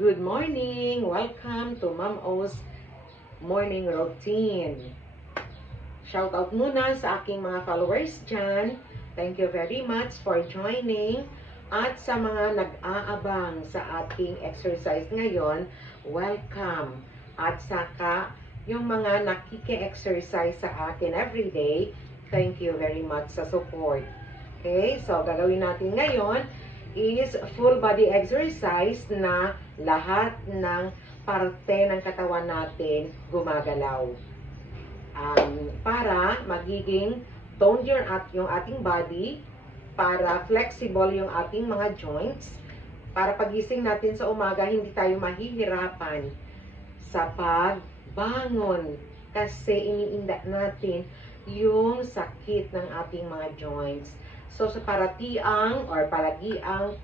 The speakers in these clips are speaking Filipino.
Good morning! Welcome to Ma'am O's morning routine. Shout out muna sa aking mga followers dyan. Thank you very much for joining. At sa mga nag-aabang sa ating exercise ngayon, welcome. At saka, yung mga nakiki-exercise sa akin everyday, thank you very much sa support. Okay, so gagawin natin ngayon is full body exercise na lahat ng parte ng katawan natin gumagalaw. Para magiging toned yung ating body, para flexible yung ating mga joints, para pagising natin sa umaga, hindi tayo mahihirapan sa pagbangon kasi iniinda natin yung sakit ng ating mga joints. So, sa paratiang or palagiang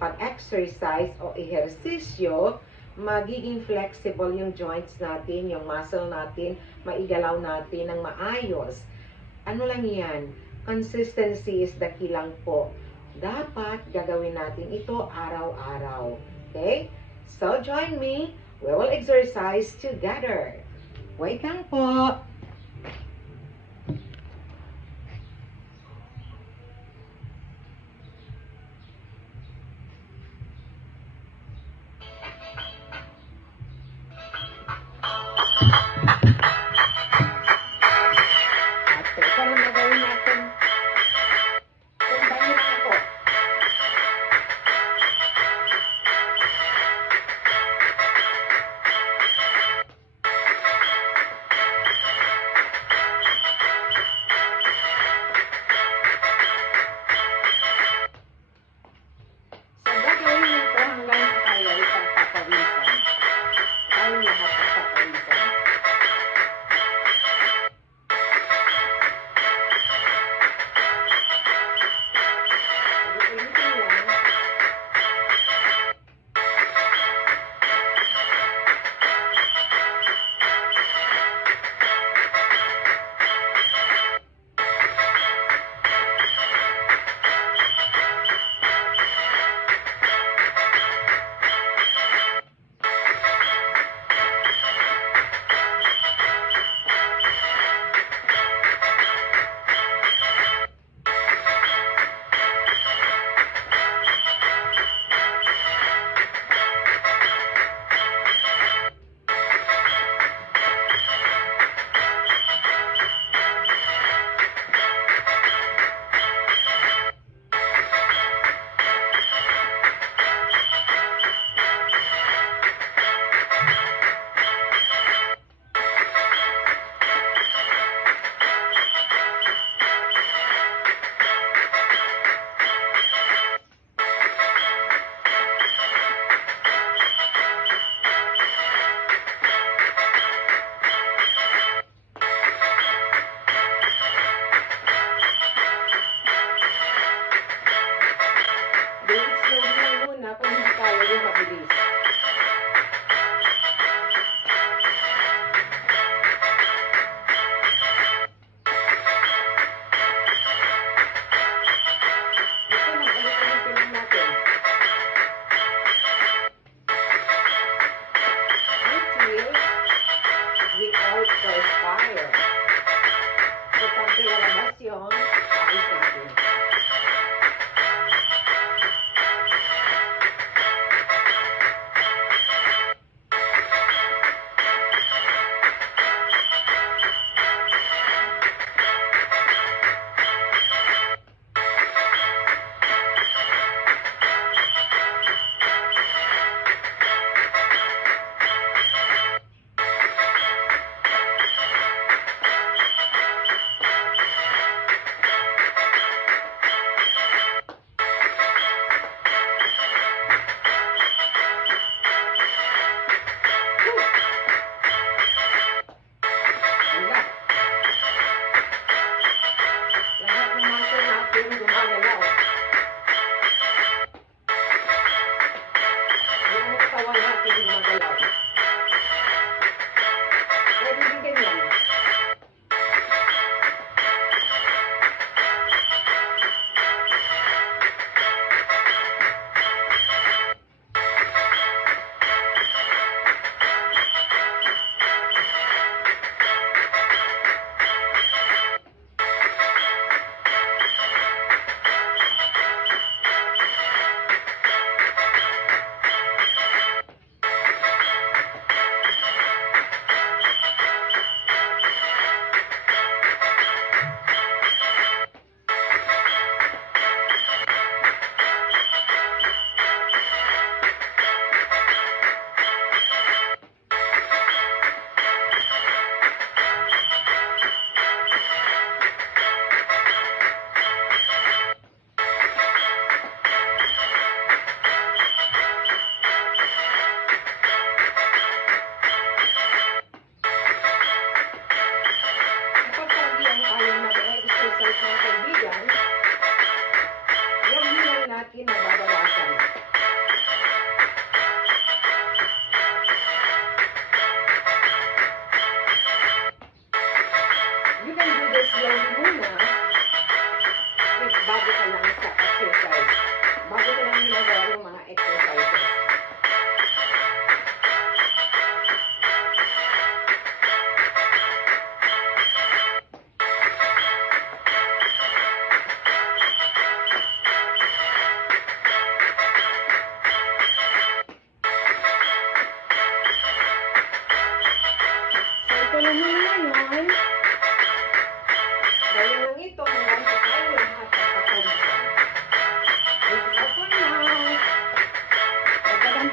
pag-exercise o ehersisyo, magiging flexible yung joints natin, yung muscle natin, maigalaw natin ng maayos. Ano lang yan? Consistency is the key lang po. Dapat gagawin natin ito araw-araw. Okay? So, join me. We will exercise together. Wait lang po.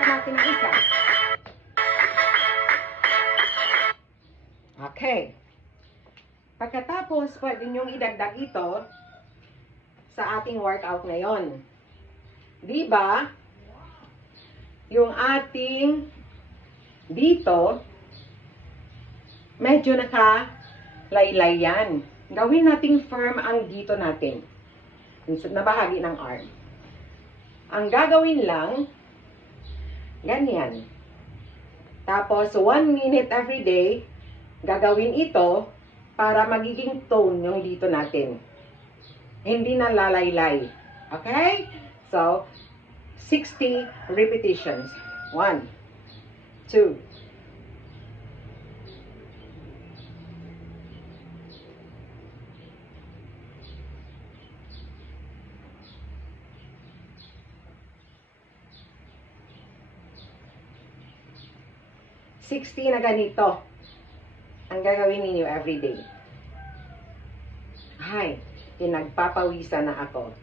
natin ang isa. Okay. Pagkatapos, pwede nyong idagdag ito sa ating workout ngayon. Diba? Yung ating dito, medyo naka-laylay yan. Gawin nating firm ang dito natin. Na bahagi ng arm. Ang gagawin lang, ganyan. Tapos, 1 minute every day, gagawin ito para magiging tone yung dito natin. Hindi na lalaylay. Okay? So, 60 repetitions. 1, 2, 60 na ganito ang gagawin ninyo everyday. Ay, pinagpapawisan na ako.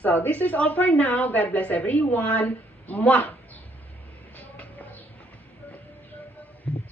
So, this is all for now. God bless everyone. Mwah!